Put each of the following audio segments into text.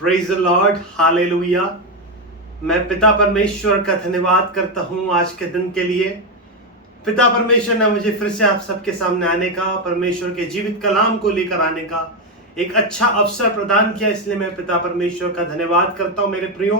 Praise the Lord, hallelujah. मैं पिता परमेश्वर का धन्यवाद करता हूँ आज के दिन के लिए। पिता परमेश्वर ने मुझे फिर से आप सबके सामने आने का, परमेश्वर के जीवित कलाम को लेकर आने का एक अच्छा अवसर प्रदान किया, इसलिए मैं पिता परमेश्वर का धन्यवाद करता हूँ। मेरे प्रियो,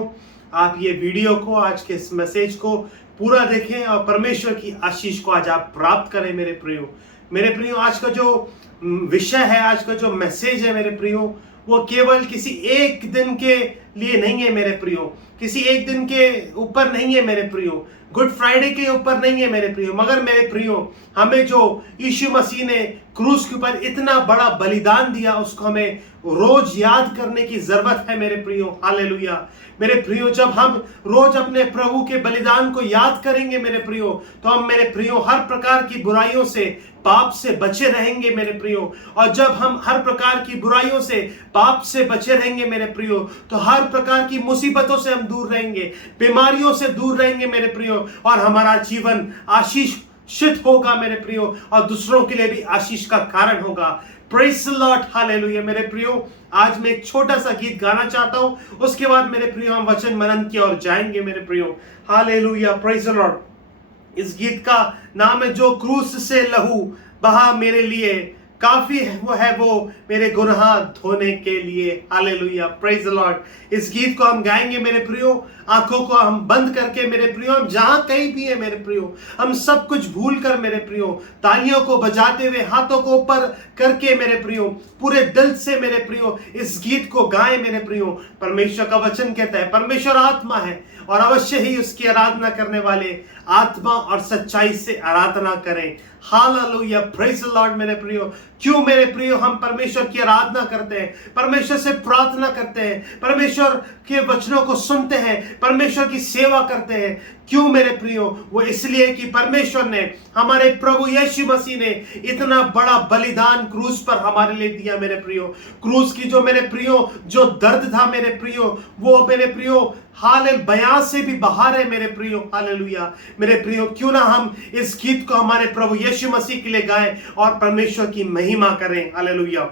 आप ये वीडियो को, आज के इस मैसेज को पूरा देखें और परमेश्वर की आशीष को आज आप प्राप्त करें। मेरे प्रियो, आज का जो विषय है, आज का जो मैसेज है मेरे प्रियो, वो केवल किसी एक दिन के लिए नहीं है मेरे प्रियो, किसी एक दिन के ऊपर नहीं है मेरे प्रियो, गुड फ्राइडे के ऊपर नहीं है मेरे प्रियो, मगर मेरे प्रियो हमें जो यीशु मसीह ने क्रूस के ऊपर इतना बड़ा बलिदान दिया, उसको हमें रोज याद करने की जरूरत है मेरे प्रियो। हालेलुया। मेरे प्रियो, जब हम रोज अपने प्रभु के बलिदान को याद करेंगे मेरे प्रियो, तो हम मेरे प्रियो हर प्रकार की बुराइयों से, पाप से बचे रहेंगे मेरे प्रियो। और जब हम हर प्रकार की बुराइयों से, पाप से बचे रहेंगे मेरे प्रियो, तो हर प्रकार की मुसीबतों से हम दूर रहेंगे, बीमारियों से दूर रहेंगे मेरे प्रियो, और हमारा जीवन आशीषित होगा मेरे प्रियो, और दूसरों के लिए भी आशीष का कारण होगा। Praise the Lord, hallelujah. मेरे प्रियो, आज मैं एक छोटा सा गीत गाना चाहता हूं, उसके बाद मेरे प्रियो हम वचन मनन की ओर जाएंगे मेरे प्रियो। Hallelujah, praise the Lord. इस गीत का नाम है जो क्रूस से लहू बहा मेरे लिए, काफी है वो मेरे गुनाह धोने के लिए। Hallelujah, praise the Lord. इस गीत को हम गाएंगे मेरे प्रियो, आंखों को हम बंद करके मेरे प्रियो, हम जहां कहीं भी है मेरे प्रियो, हम सब कुछ भूल कर मेरे प्रियो, तालियों को बजाते हुए, हाथों को ऊपर करके मेरे प्रियो, पूरे दिल से मेरे प्रियो इस गीत को गाएं मेरे प्रियो। परमेश्वर का वचन कहता है, परमेश्वर आत्मा है और अवश्य ही उसकी आराधना करने वाले आत्मा और सच्चाई से आराधना करें। Hallelujah, praise the Lord. मेरे प्रियो, क्यों मेरे प्रियो हम परमेश्वर की आराधना करते हैं, परमेश्वर से प्रार्थना करते हैं, परमेश्वर के वचनों को सुनते हैं, परमेश्वर की सेवा करते हैं? क्यों मेरे प्रियो? वो इसलिए कि परमेश्वर ने, हमारे प्रभु यीशु मसीह ने इतना बड़ा बलिदान क्रूस पर हमारे लिए दिया मेरे प्रियो। क्रूस की जो मेरे प्रियो जो दर्द था मेरे प्रियो, वो मेरे प्रियो हाल बयां से भी बाहर है मेरे प्रियो। हालेलुया। मेरे प्रियो, क्यों ना हम इस गीत को हमारे प्रभु यीशु मसीह के लिए गाएं और परमेश्वर की महिमा करें। हालेलुया।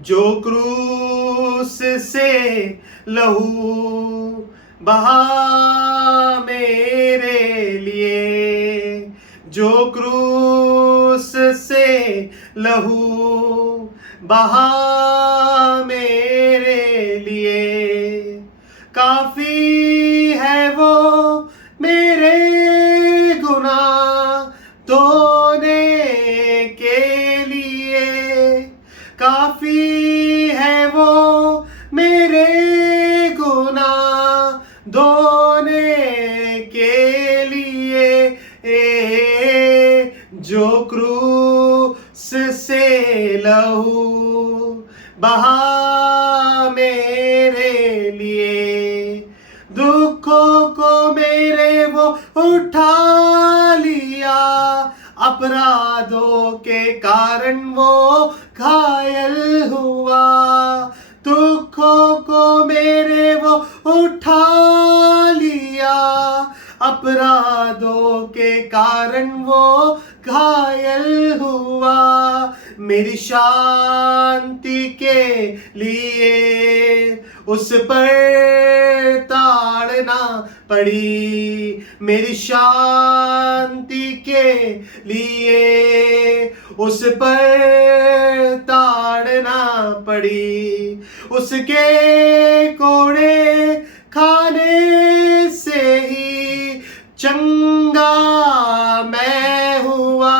जो क्रूस से लहू बहा मेरे लिए, जो क्रूस से लहू बहा मेरे लिए, काफी है वो मेरे गुनाह धोने के लिए, काफी है वो मेरे गुनाह धोने के लिए। जो क्रूस से लहू बहा मेरे लिए, दुखों को मेरे वो उठा लिया, अपराधों के कारण वो घायल हुआ, दुखों को मेरे वो उठा लिया, अपराधों के कारण वो घायल हुआ। मेरी शांति के लिए उस पर ताड़ना पड़ी, मेरी शांति के लिए उस पर ताड़ना पड़ी, उसके कोड़े खाने से ही चंगा मैं हुआ।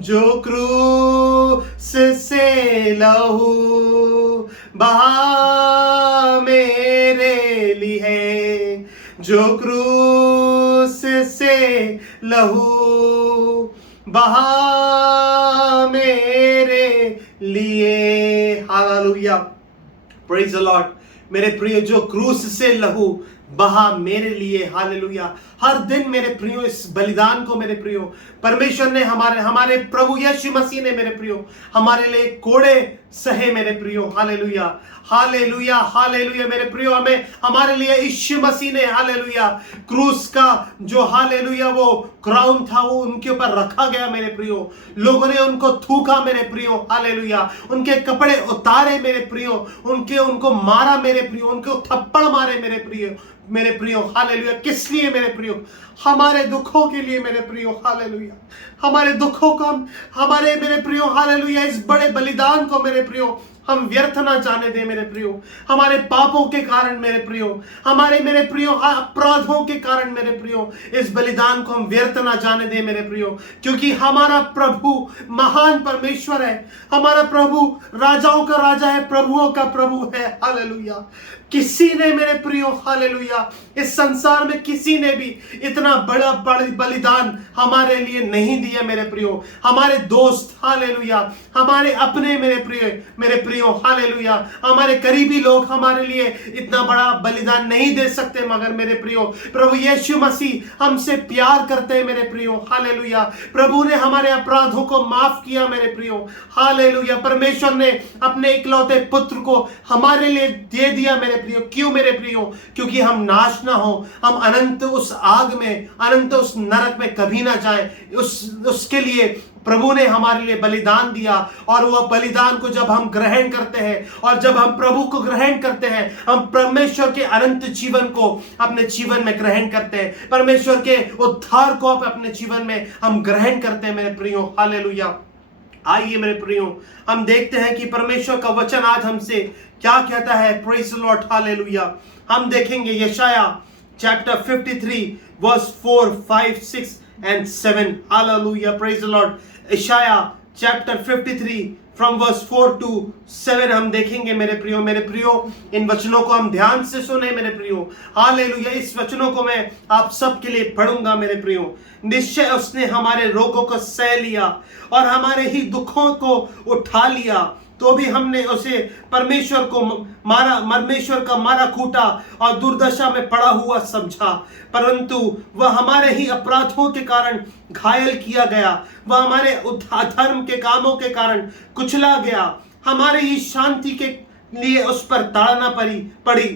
जो क्रूस से लहू बहा मेरे लिए, जो क्रूस से लहू बहा मेरे लिए। Hallelujah, praise the Lord. मेरे प्रियो, जो क्रूस से लहू बहा मेरे लिए। हालेलुया। हर दिन मेरे प्रियो इस बलिदान को मेरे प्रियो परमेश्वर ने, हमारे प्रभु यीशु मसीह ने मेरे प्रियो हमारे लिए कोड़े सहे मेरे प्रियो। हालेलुया, हालेलुया, हालेलुया मेरे प्रियो। हमें हमारे लिए यीशु मसीह ने हालेलुया क्रूस का जो हालेलुया वो क्राउन था वो उनके ऊपर रखा गया मेरे प्रियो। लोगों ने उनको थूका मेरे प्रियो। हालेलुया, उनके कपड़े उतारे मेरे प्रियो, उनको मारा मेरे प्रियो, उनको थप्पड़ मारे मेरे प्रियो, मेरे प्रियो। हालेलुया, किस लिए मेरे प्रियो? हमारे दुखों के लिए मेरे प्रियो। हालेलुया, हमारे दुखों का हमारे मेरे प्रियो हालेलुया इस बड़े बलिदान को मेरे प्रियो हम व्यर्थ ना जाने दें मेरे प्रियो। हमारे पापों के कारण मेरे प्रियो, हमारे मेरे प्रियो अपराधों के कारण मेरे प्रियो, इस बलिदान को हम व्यर्थ ना जाने दें मेरे प्रियो। क्योंकि हमारा प्रभु महान परमेश्वर है, हमारा प्रभु राजाओं का राजा है, प्रभुओं का प्रभु है। हालेलुया, किसी ने मेरे प्रियो हालेलुया इस संसार में किसी ने भी इतना बड़ा बलिदान हमारे लिए नहीं दिया मेरे प्रियो। हमारे दोस्त हालेलुया, हमारे अपने मेरे प्रियो हालेलुया, हमारे करीबी लोग हमारे लिए इतना बड़ा बलिदान नहीं दे सकते, मगर मेरे प्रियो प्रभु यीशु मसीह हमसे प्यार करते हैं मेरे प्रियो। हालेलुया, प्रभु ने हमारे अपराधों को माफ किया मेरे प्रियो। हालेलुया, परमेश्वर ने अपने इकलौते पुत्र को हमारे लिए दे दिया मेरे प्रियो। क्यों मेरे प्रियो? क्योंकि हम नाश ना हो, हम अनंत उस आग में, अनंत उस नरक में कभी ना जाए। उसके लिए प्रभु ने हमारे लिए बलिदान दिया, और वह बलिदान को जब हम ग्रहण करते हैं और जब हम प्रभु को ग्रहण करते हैं, हम परमेश्वर के अनंत जीवन को अपने जीवन में ग्रहण करते हैं, परमेश्वर के उद्धार को अपने जीवन में हम ग्रहण करते हैं मेरे प्रियो। हालेलुया, आइए मेरे प्रियो हम देखते हैं कि परमेश्वर का वचन आज हमसे क्या कहता है। Praise the Lord, hallelujah. हम देखेंगे यशाया chapter 53 verse 4, 5, 6 and 7। Hallelujah, praise the Lord. यशाया चैप्टर 53 फ्रॉम वर्स 4 to 7 हम देखेंगे मेरे प्रियो। इन वचनों को हम ध्यान से सुने मेरे प्रियो। हालेलुया, इस वचनों को मैं आप सबके लिए पढ़ूंगा मेरे प्रियो। निश्चय उसने हमारे रोगों को सह लिया और हमारे ही दुखों को उठा लिया, तो भी हमने उसे परमेश्वर का मारा कूटा और दुर्दशा में पड़ा हुआ समझा। परंतु वह हमारे ही अपराधों के कारण घायल किया गया, वह हमारे अधर्म के कामों के कारण कुचला गया। हमारे ही शांति के लिए उस पर ताड़ना पड़ी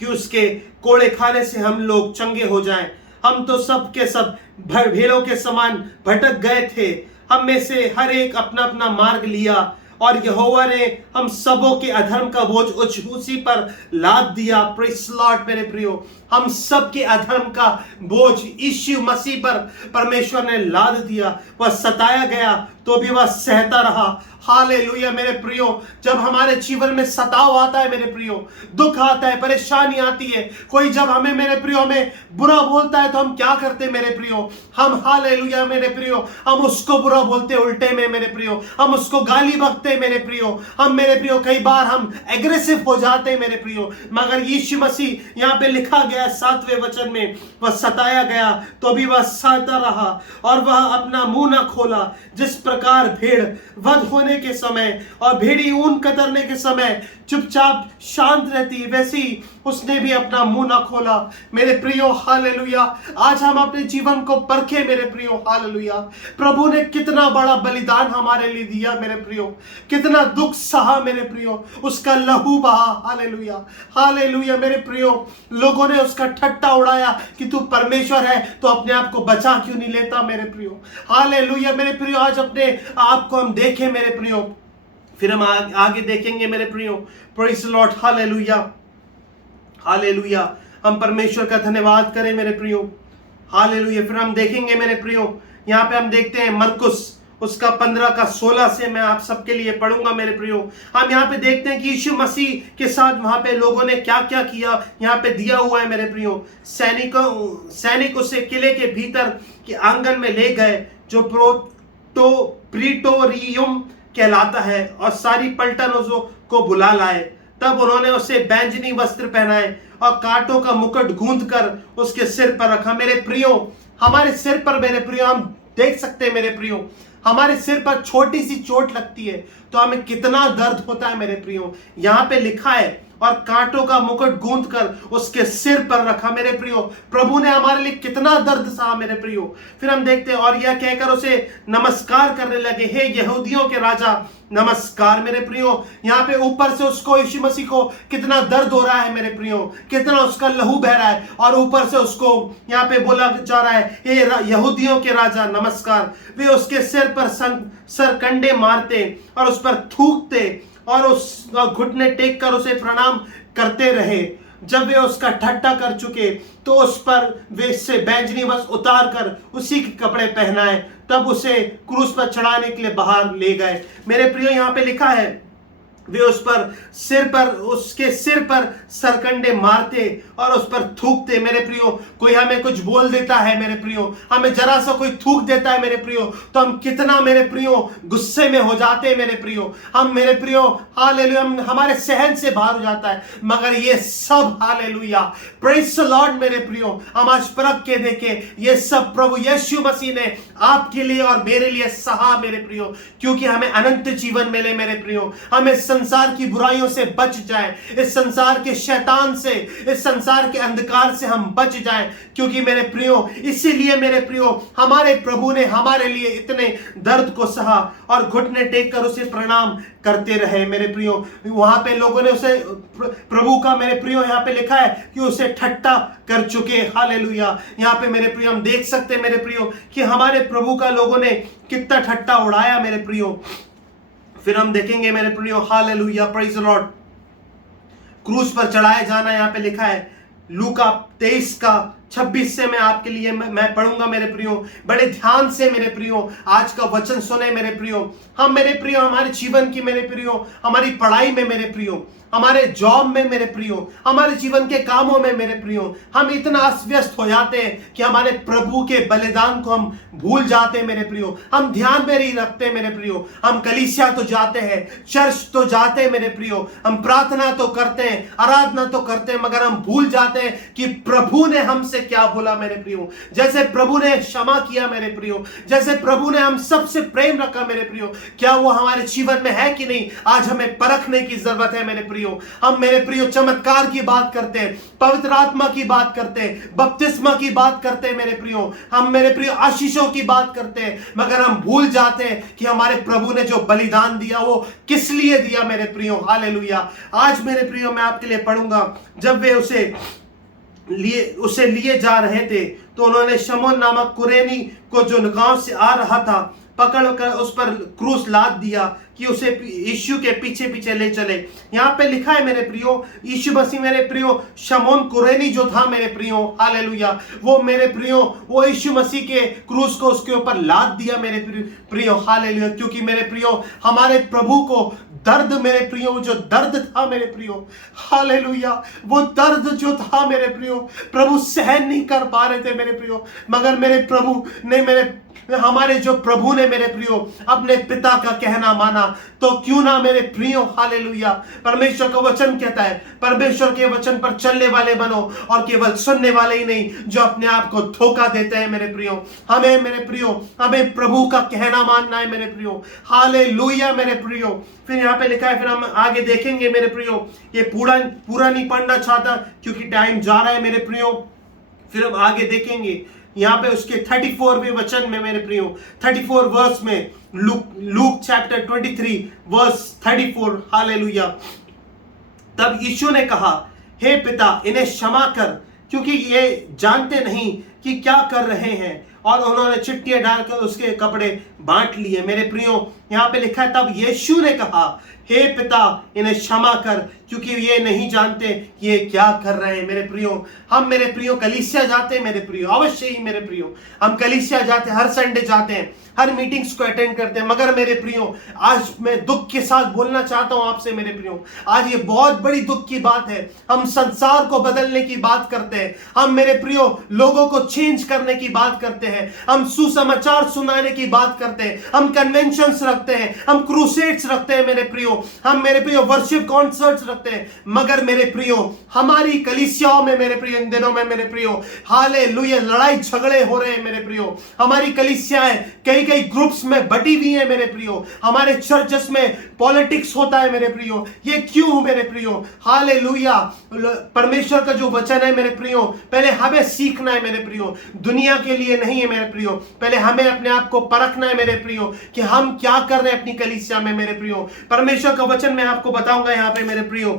कि उसके कोड़े खाने से हम लोग चंगे हो जाएं। हम तो सब के सब भेड़ों के समान भटक गए थे, हम में से हर एक अपना अपना मार्ग लिया, और यहोवा ने हम सबों के अधर्म का बोझ उसी पर लाद दिया। प्रेज़ द लॉर्ड मेरे प्रियो, हम सब के अधर्म का बोझ यीशु मसीह पर परमेश्वर ने लाद दिया। वह सताया गया तो भी वह सहता रहा। हालेलुया मेरे प्रियो, जब हमारे जीवन में सताव आता है मेरे प्रियो, दुख आता है, परेशानी आती है, कोई जब हमें मेरे प्रियो हमें बुरा बोलता है, तो हम क्या करते मेरे प्रियो? हम हालेलुया मेरे प्रियो हम उसको बुरा बोलते उल्टे में मेरे प्रियो, हम उसको गाली बकते मेरे प्रियो, हम मेरे प्रियो कई बार हम एग्रेसिव हो जाते मेरे प्रियो। मगर यीशु मसीह यहाँ पे लिखा गया 7वें वचन में, वह सताया गया तो भी वह सहता रहा और वह अपना मुंह न खोला। जिस प्रकार भेड़ वध होने के समय और भेड़ी ऊन कतरने के समय चुपचाप शांत रहती है, वैसे ही उसने भी अपना मुंह ना खोला मेरे प्रियो। हालेलुया, आज हम अपने जीवन को परखे मेरे प्रियो। हालेलुया, प्रभु ने कितना बड़ा बलिदान हमारे लिए दिया मेरे प्रियो, कितना दुख सहा मेरे प्रियो, उसका लहू बहा। हालेलुया, हालेलुया मेरे प्रियो, लोगों ने उसका ठट्टा उड़ाया कि तू परमेश्वर है तो अपने आप को बचा क्यों नहीं लेता मेरे प्रियो। हालेलुया मेरे प्रियो, आज अपने आप को हम देखें मेरे प्रियो, फिर हम आगे देखेंगे मेरे प्रियो। Praise the Lord, hallelujah, hallelujah, हम परमेश्वर का धन्यवाद करें मेरे प्रियो। हालेलुया, फिर हम देखेंगे मेरे प्रियो, यहाँ पे हम देखते हैं मरकुस उसका 15 का 16 से मैं आप सबके लिए पढ़ूंगा मेरे प्रियो। हम यहाँ पे देखते हैं कि यीशु मसीह के साथ वहां पे लोगों ने क्या क्या किया, यहाँ पे दिया हुआ है मेरे प्रियो। सैनिक उसे किले के भीतर के आंगन में ले गए जो प्रीटोरियम कहलाता है, और सारी पलटनों को बुला लाए। तब उन्होंने उसे बैंजनी वस्त्र पहनाए और कांटों का मुकुट गूंथ कर उसके सिर पर रखा। मेरे प्रियो, हमारे सिर पर मेरे प्रियो हम देख सकते हैं मेरे प्रियो, हमारे सिर पर छोटी सी चोट लगती है तो हमें कितना दर्द होता है मेरे प्रियो। यहाँ पे लिखा है और कांटों का मुकुट गूंथ कर उसके सिर पर रखा। मेरे प्रियो, प्रभु ने हमारे लिए कितना दर्द सहा मेरे प्रियो। फिर हम देखते हैं, और यह कहकर उसे नमस्कार करने लगे, हे यहूदियों के राजा नमस्कार। मेरे प्रियो, यहाँ पे ऊपर से उसको, यीशु मसीह को कितना दर्द हो रहा है मेरे प्रियो, कितना उसका लहू बह रहा है, और ऊपर से उसको यहाँ पे बोला जा रहा है, हे यहूदियों के राजा नमस्कार। वे उसके सिर पर सरकंडे मारते और उस पर थूकते और उस घुटने टेक कर उसे प्रणाम करते रहे। जब वे उसका ठट्ठा कर चुके तो उस पर वे से बैंजनी वस्त्र उतार कर उसी के कपड़े पहनाए, तब उसे क्रूस पर चढ़ाने के लिए बाहर ले गए। मेरे प्रियो, यहाँ पे लिखा है, वे उस पर उसके सिर पर सरकंडे मारते और उस पर थूकते। मेरे प्रियो, कोई हमें कुछ बोल देता है मेरे प्रियो, हमें जरा सा कोई थूक देता है मेरे प्रियो, तो हम कितना मेरे प्रियो गुस्से में हो जाते हैं मेरे प्रियो। हम मेरे प्रियो हालेलुया, हमारे सहन से बाहर हो जाता है। मगर ये सब हालेलुया, प्रेज़ द लॉर्ड मेरे प्रियो, हम आज परख के देखें, ये सब प्रभु यीशु मसीह ने आपके लिए और मेरे लिए सहा मेरे प्रियो, क्योंकि हमें अनंत जीवन मिले मेरे प्रियो। हमें संसार की बुराइयों से बच जाए, इस संसार के शैतान से, इस संसार के अंधकार से हम बच जाएं, क्योंकि मेरे प्रियो, इसीलिए मेरे प्रियो, हमारे प्रभु ने हमारे लिए इतने दर्द को सहा और घुटने टेक कर उसे प्रणाम करते रहे मेरे प्रियो। वहां पे लोगों ने उसे, प्रभु का मेरे प्रियो यहाँ पे लिखा है कि उसे ठट्ठा कर चुके। हालेलुया, यहाँ पे मेरे प्रियो हम देख सकते हैं मेरे प्रियो कि हमारे प्रभु का लोगों ने कितना ठट्ठा उड़ाया मेरे प्रियो। फिर हम देखेंगे मेरे प्रियो, हालेलुया, प्रेज़ द लॉर्ड, क्रूस पर चढ़ाए जाना यहाँ पे लिखा है। लूका 23 का 26 से मैं आपके लिए मैं पढ़ूंगा मेरे प्रियो। बड़े ध्यान से मेरे प्रियो आज का वचन सुने मेरे प्रियो। हम मेरे प्रियो हमारे जीवन की मेरे प्रियो, हमारी पढ़ाई में मेरे प्रियो, हमारे जॉब में मेरे प्रियो, हमारे जीवन के कामों में मेरे प्रियो, हम इतना अस्त हो जाते हैं कि हमारे प्रभु के बलिदान को हम भूल जाते हैं मेरे प्रियो। हम ध्यान में नहीं रखते मेरे प्रियो। हम कलीसिया तो जाते हैं, चर्च तो जाते हैं मेरे प्रियो, हम प्रार्थना तो करते हैं, आराधना तो करते हैं, मगर हम भूल जाते हैं कि प्रभु ने हमसे क्या बोला मेरे प्रियो। जैसे प्रभु ने क्षमा किया मेरे प्रियो, जैसे प्रभु ने हम सबसे प्रेम रखा मेरे प्रियो, क्या वो हमारे जीवन में है कि नहीं, आज हमें परखने की जरूरत है मेरे प्रियो। हम मेरे प्रियो चमत्कार की बात करते हैं, पवित्र आत्मा की बात करते हैं, बपतिस्मा की बात करते हैं मेरे प्रियो, हम मेरे प्रियो आशीषों की बात करते हैं, मगर हम भूल जाते हैं कि हमारे प्रभु ने जो बलिदान दिया वो किस लिए दिया मेरे प्रियो। हालेलुया। आज मेरे प्रियो मैं आपके लिए पढ़ूंगा, जब वे उसे लिए जा रहे थे तो उन्होंने शमौन नामक कुरेनी को, जो गांव से आ रहा था, पकड़कर उस पर क्रूस लाद दिया कि उसे यीशु के पीछे पीछे ले चले। यहाँ पे लिखा है मेरे प्रियो, यीशु मसीह मेरे प्रियो, शमौन कुरेनी जो था मेरे प्रियो, हालेलुया, वो मेरे प्रियो, वो यीशु मसीह के क्रूस को उसके ऊपर लाद दिया मेरे प्रियो, हालेलुया। क्योंकि मेरे प्रियो हमारे प्रभु को दर्द मेरे प्रियो, जो दर्द था मेरे प्रियो, हालेलुया, वो दर्द जो था मेरे प्रियो, प्रभु सहन नहीं कर पा रहे थे मेरे प्रियो, मगर मेरे प्रभु ने हमारे जो प्रभु ने मेरे प्रियो अपने पिता का कहना माना। तो क्यों ना मेरे प्रियो, हालेलुया, परमेश्वर का वचन कहता है, परमेश्वर के वचन पर चलने वाले बनो और केवल सुनने वाले ही नहीं जो अपने आप को धोखा देते हैं मेरे प्रियो। हमें मेरे प्रियो, हमें प्रभु का कहना मानना है मेरे प्रियो, हालेलुया मेरे प्रियो। फिर यहाँ पे लिखा है, फिर हम आगे देखेंगे मेरे प्रियो, ये पूरा नहीं पढ़ना चाहता क्योंकि टाइम जा रहा है मेरे प्रियो। फिर हम आगे देखेंगे यहाँ पे उसके 34वें वचन में मेरे प्रियो, 34 वर्स में, लूक चैप्टर 23 वर्स 34, हालेलुया। तब यीशु ने कहा, हे पिता, इन्हें क्षमा कर, क्योंकि ये जानते नहीं कि क्या कर रहे हैं। और उन्होंने चिट्ठियां डालकर उसके कपड़े बांट लिए मेरे प्रियो। यहाँ पे लिखा है, तब यीशु ने कहा, हे पिता, इन्हें क्षमा कर, क्योंकि ये नहीं जानते कि ये क्या कर रहे हैं मेरे प्रियो। हम मेरे प्रियो कलीसिया जाते हैं मेरे प्रियो, अवश्य ही मेरे प्रियो, हम कलीसिया जाते हैं, हर संडे जाते हैं, हर मीटिंग्स को अटेंड करते हैं। मगर मेरे प्रियो, आज मैं दुख के साथ बोलना चाहता हूं आपसे मेरे प्रियो, आज ये बहुत बड़ी दुख की बात है। हम संसार को बदलने की बात करते हैं, हम मेरे प्रियो लोगों को चेंज करने की बात करते हैं, हम सुसमाचार सुनाने की बात करते हैं, हम कन्वेंशंस रखते हैं, हम क्रूसेड्स रखते हैं मेरे प्रियो, हम मेरे प्रियो वर्शिप कॉन्सर्ट्स रखते हैं, मगर मेरे प्रियो हमारी कलीसियाओं में मेरे प्रियो इन दिनों में मेरे प्रियो हालेलुया लड़ाई झगड़े हो रहे हैं मेरे प्रियो। हमारी कलीसियाएं कई कई ग्रुप्स में बटी हुई है मेरे प्रियो, हमारे चर्चेस में पॉलिटिक्स होता है मेरे प्रियो। ये क्यों मेरे प्रियो? हालेलुया, परमेश्वर का जो वचन है मेरे प्रियो, पहले हमें सीखना है मेरे प्रियो, दुनिया के लिए नहीं है मेरे प्रियो। पहले हमें अपने आप को परखना है मेरे प्रियो कि हम क्या कर रहे हैं अपनी कलीसिया में मेरे प्रियो। परमेश्वर का वचन मैं आपको बताऊंगा यहाँ पे मेरे प्रियो।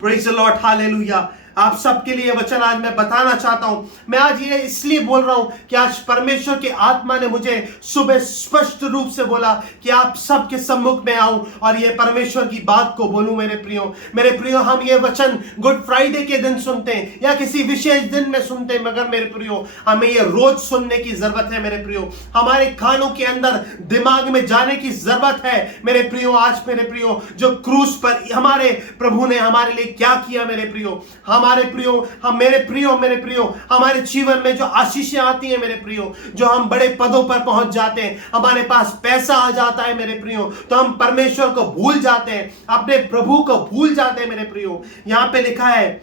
Praise the Lord, hallelujah. आप सबके लिए वचन आज मैं बताना चाहता हूं। मैं आज ये इसलिए बोल रहा हूं कि आज परमेश्वर की आत्मा ने मुझे सुबह स्पष्ट रूप से बोला कि आप सबके सम्मुख में आऊं और ये परमेश्वर की बात को बोलूं मेरे प्रियो। मेरे प्रियो, हम ये वचन गुड फ्राइडे के दिन सुनते हैं या किसी विशेष दिन में सुनते हैं, मगर मेरे प्रियो हमें ये रोज सुनने की जरूरत है मेरे प्रियो। हमारे कानों के अंदर दिमाग में जाने की जरूरत है मेरे प्रियो। आज मेरे प्रियो जो क्रूस पर हमारे प्रभु ने हमारे लिए क्या किया मेरे प्रियो, हमारे प्रियो, हम मेरे प्रियो हमारे जीवन में जो आशीषें आती हैं मेरे प्रियो, जो हम बड़े पदों पर पहुंच जाते हैं, हमारे पास पैसा आ जाता है मेरे प्रियो, तो हम परमेश्वर को भूल जाते हैं, अपने प्रभु को भूल जाते हैं मेरे प्रियो। यहां पे लिखा है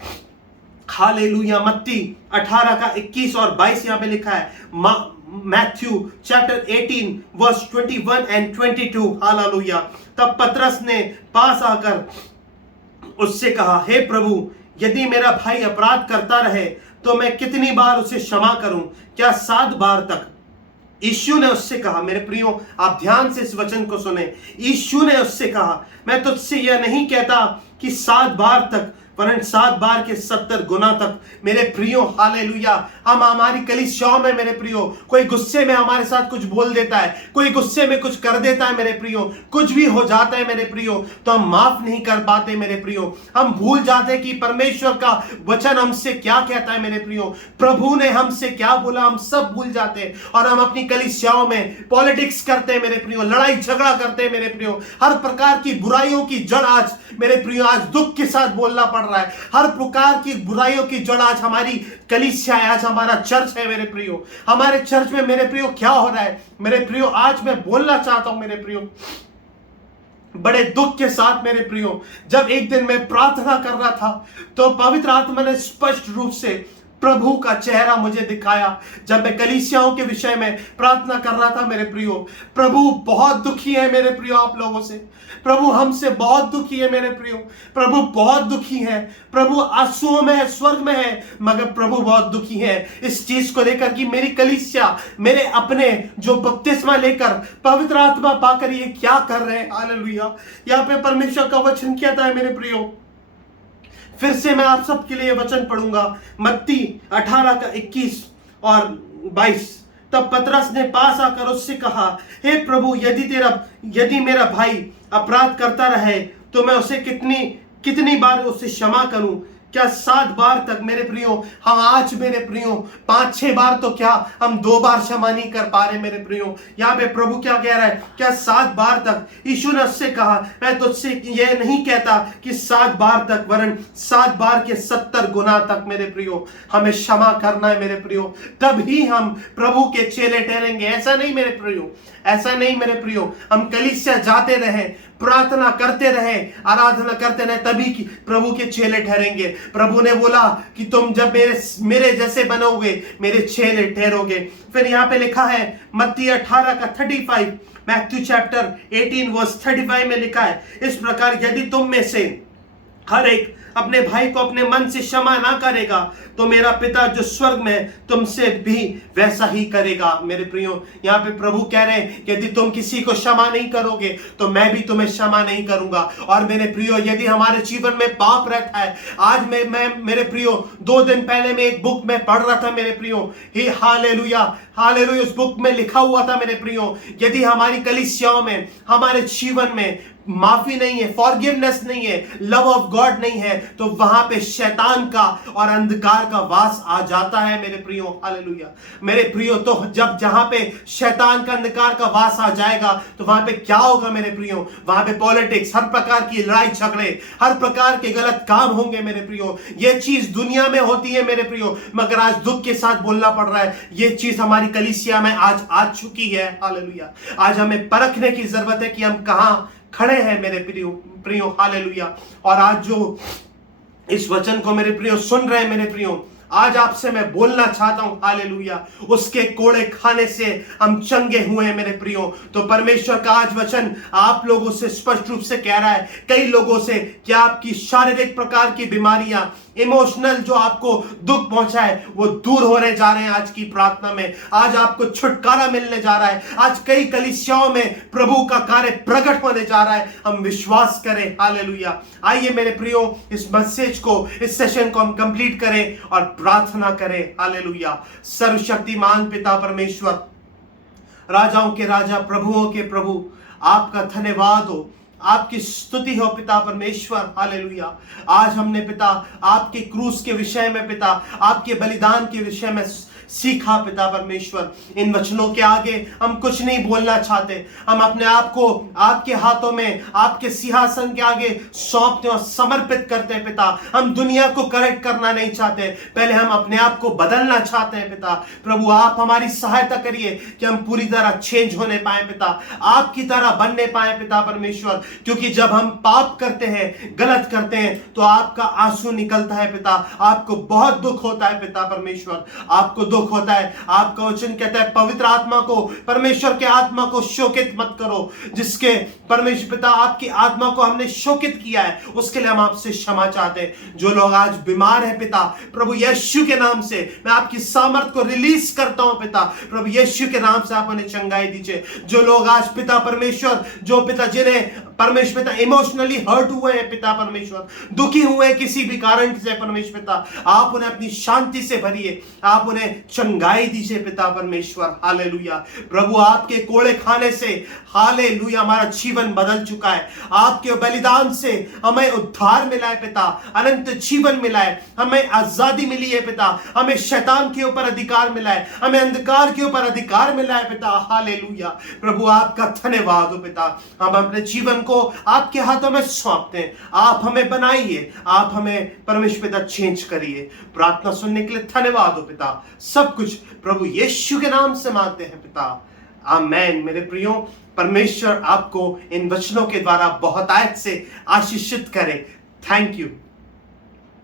हालेलुया, मत्ती 18 का 21 और 22 यहां पे लिखा है। Matthew chapter 18 verse 21 and 22। Hallelujah. तब पतरस ने पास आकर उससे कहा, हे प्रभु, यदि मेरा भाई अपराध करता रहे तो मैं कितनी बार उसे क्षमा करूं? क्या 7 बार तक? यीशु ने उससे कहा, मेरे प्रियो आप ध्यान से इस वचन को सुने। यीशु ने उससे कहा, मैं तुझसे यह नहीं कहता कि 7 बार तक, वरन 7 बार के 70 गुना तक। मेरे प्रियो हालेलुया, हम हमारी कलीसियाओं में मेरे प्रियो कोई गुस्से में हमारे साथ कुछ बोल देता है, कोई गुस्से में कुछ कर देता है मेरे प्रियो, कुछ भी हो जाता है मेरे प्रियो, तो हम माफ नहीं कर पाते मेरे प्रियो। हम भूल जाते हैं कि परमेश्वर का वचन हमसे क्या कहता है मेरे प्रियो, प्रभु ने हमसे क्या बोला, हम सब भूल जाते हैं और हम अपनी कलीसियाओं में पॉलिटिक्स करते हैं मेरे प्रियो, लड़ाई झगड़ा करते हैं मेरे प्रियो। हर प्रकार की बुराइयों की जड़ आज मेरे प्रियो, आज दुख के साथ बोलना पड़ रहा है, हर प्रकार की बुराइयों की जड़ आज हमारी कलीसिया है, आज हमारा चर्च है मेरे प्रियो। हमारे चर्च में मेरे प्रियो क्या हो रहा है मेरे प्रियो, आज मैं बोलना चाहता हूं मेरे प्रियो बड़े दुख के साथ मेरे प्रियो। जब एक दिन मैं प्रार्थना कर रहा था तो पवित्र आत्मा ने स्पष्ट रूप से प्रभु का चेहरा मुझे दिखाया। जब मैं कलीसियाओं के विषय में प्रार्थना कर रहा था मेरे प्रियो, प्रभु बहुत दुखी है मेरे प्रियो आप लोगों से, प्रभु हमसे बहुत दुखी है मेरे प्रियो, प्रभु बहुत दुखी है, प्रभु आंसुओं में है, स्वर्ग में है, मगर प्रभु बहुत दुखी है इस चीज को लेकर कि मेरी कलीसिया, मेरे अपने जो बपतिस्मा लेकर पवित्र आत्मा पाकर ये क्या कर रहे हैं। हालेलुया। यहाँ पे परमेश्वर का वचन कहता है मेरे प्रियो, फिर से मैं आप सबके लिए वचन पढ़ूंगा, मत्ती 18 का 21 और 22। तब पतरस ने पास आकर उससे कहा, हे प्रभु, यदि मेरा भाई अपराध करता रहे तो मैं उसे कितनी बार उसे क्षमा करूं? क्या 7 बार तक? मेरे प्रियो, हम आज मेरे प्रियो 5-6 बार तो क्या, हम 2 बार क्षमा नहीं कर पा रहे मेरे प्रियो। यहाँ पे प्रभु क्या कह रहा है, क्या 7 बार तक? यीशु ने उससे कहा, मैं तुझसे यह नहीं कहता कि 7 बार तक, वरन 7 बार के 70 गुना तक मेरे प्रियो हमें क्षमा करना है मेरे प्रियो, तभी हम प्रभु के चेले ठहरेंगे। ऐसा नहीं मेरे प्रियो, ऐसा नहीं मेरे प्रियो, हम कलीसिया जाते रहे, प्रार्थना करते रहे, आराधना करते रहे, तभी कि प्रभु के चेले ठहरेंगे। प्रभु ने बोला कि तुम जब मेरे जैसे बनोगे, मेरे चेले ठहरोगे। फिर यहाँ पे लिखा है मत्ती 18 का 35, मैथ्यू चैप्टर 18 वर्स 35 में लिखा है, इस प्रकार यदि तुम में से हर एक अपने भाई को अपने मन से क्षमा ना करेगा तो मेरा पिता जो स्वर्ग में तुमसे भी वैसा ही करेगा। मेरे प्रियो, यहाँ पे प्रभु कह रहे हैं कि यदि तुम किसी को क्षमा नहीं करोगे तो मैं भी तुम्हें क्षमा नहीं करूंगा। और मेरे प्रियो, यदि हमारे जीवन में पाप रहता है, आज मैं मेरे प्रियो 2 दिन पहले मैं एक बुक में पढ़ रहा था मेरे प्रियो, ही हालेलुया हालेलुया, उस बुक में लिखा हुआ था मेरे प्रियो, यदि हमारी कलीसियाओं में, हमारे जीवन में माफी नहीं है, फॉरगिवनेस नहीं है, लव ऑफ गॉड नहीं है, तो वहां पे शैतान का और अंधकार का वास आ जाता है मेरे प्रियो। हालेलुया मेरे प्रियो, तो जब जहां पे शैतान का अंधकार का वास आ जाएगा तो वहां पे क्या होगा मेरे प्रियो? वहां पे पॉलिटिक्स, हर प्रकार की लड़ाई झगड़े, हर प्रकार के गलत काम होंगे मेरे प्रियो। ये चीज दुनिया में होती है मेरे प्रियो, मगर आज दुख के साथ बोलना पड़ रहा है, ये चीज हमारी कलीसिया में आज आ चुकी है। हालेलुया आज हमें परखने की जरूरत है कि हम कहां खड़े हैं मेरे प्रियो प्रियो। हालेलुया और आज जो इस वचन को मेरे प्रियो सुन रहे हैं मेरे प्रियो, आज आपसे मैं बोलना चाहता हूं हालेलुया, उसके कोड़े खाने से हम चंगे हुए हैं मेरे प्रियो। तो परमेश्वर का आज वचन आप लोगों से स्पष्ट रूप से कह रहा है, कई लोगों से, कि आपकी शारीरिक प्रकार की बीमारियां, इमोशनल जो आपको दुख पहुंचा है, वो दूर होने जा रहे हैं आज की प्रार्थना में। आज आपको छुटकारा मिलने जा रहा है। आज कई कलीसियाओं में प्रभु का कार्य प्रकट होने जा रहा है। हम विश्वास करें हालेलुया। आइए मेरे प्रियो, इस मैसेज को, इस सेशन को हम कंप्लीट करें और प्रार्थना करें। हालेलुया। सर्वशक्तिमान पिता परमेश्वर, राजाओं के राजा, प्रभुओं के प्रभु, आपका धन्यवाद हो, आपकी स्तुति हो पिता परमेश्वर। हालेलुया आज हमने पिता आपके क्रूस के विषय में, पिता आपके बलिदान के विषय में सीखा पिता परमेश्वर। इन वचनों के आगे हम कुछ नहीं बोलना चाहते, हम अपने आप को आपके हाथों में, आपके सिंहासन के आगे सौंपते और समर्पित करते हैं पिता। हम दुनिया को करेक्ट करना नहीं चाहते, पहले हम अपने आप को बदलना चाहते हैं पिता। प्रभु आप हमारी सहायता करिए कि हम पूरी तरह चेंज होने पाए पिता, आपकी तरह बनने पाए पिता परमेश्वर। क्योंकि जब हम पाप करते हैं, गलत करते हैं, तो आपका आंसू निकलता है पिता, आपको बहुत दुख होता है पिता परमेश्वर, आपको दुख होता है। आपका वचन कहता है पवित्र आत्मा को, परमेश्वर के आत्मा को शोकित मत करो। जिसके परमेश्वर पिता आपकी आत्मा को हमने शोकित किया है, उसके लिए हम आपसे क्षमा चाहते हैं। जो लोग आज बीमार हैं पिता, प्रभु यीशु के नाम से मैं आपकी सामर्थ को रिलीज करता हूं पिता, प्रभु यीशु के नाम से आप उन्हें चंगाई दीजिए। जो लोग आज पिता परमेश्वर, जो पिता जिन्हें परमेश्वर पिता इमोशनली हर्ट हुए हैं पिता परमेश्वर, दुखी हुए किसी भी कारण से परमेश्वर पिता, आप उन्हें अपनी शांति से भरिए, आप उन्हें चंगाई दीजिए पिता परमेश्वर। हालेलुया प्रभु आपके कोड़े खाने से हालेलुया हमारा जीवन बदल चुका है। आपके बलिदान से हमें उद्धार मिला है पिता, अनंत जीवन मिला है, हमें आजादी मिली है पिता, हमें शैतान के ऊपर अधिकार मिला है, हमें अंधकार के ऊपर अधिकार मिला है पिता। हालेलुया प्रभु आपका धन्यवाद हो पिता। हम अपने जीवन को आपके हाथों में सौंपते हैं, आप हमें बनाइए, आप हमें परमेश्वर पिता चेंज करिए। प्रार्थना सुनने के लिए धन्यवाद हो पिता। सब कुछ प्रभु यीशु के नाम से मांगते हैं पिता, आमेन। मेरे प्रियो, परमेश्वर आपको इन वचनों के द्वारा बहुतायत से आशीषित करे। Thank you.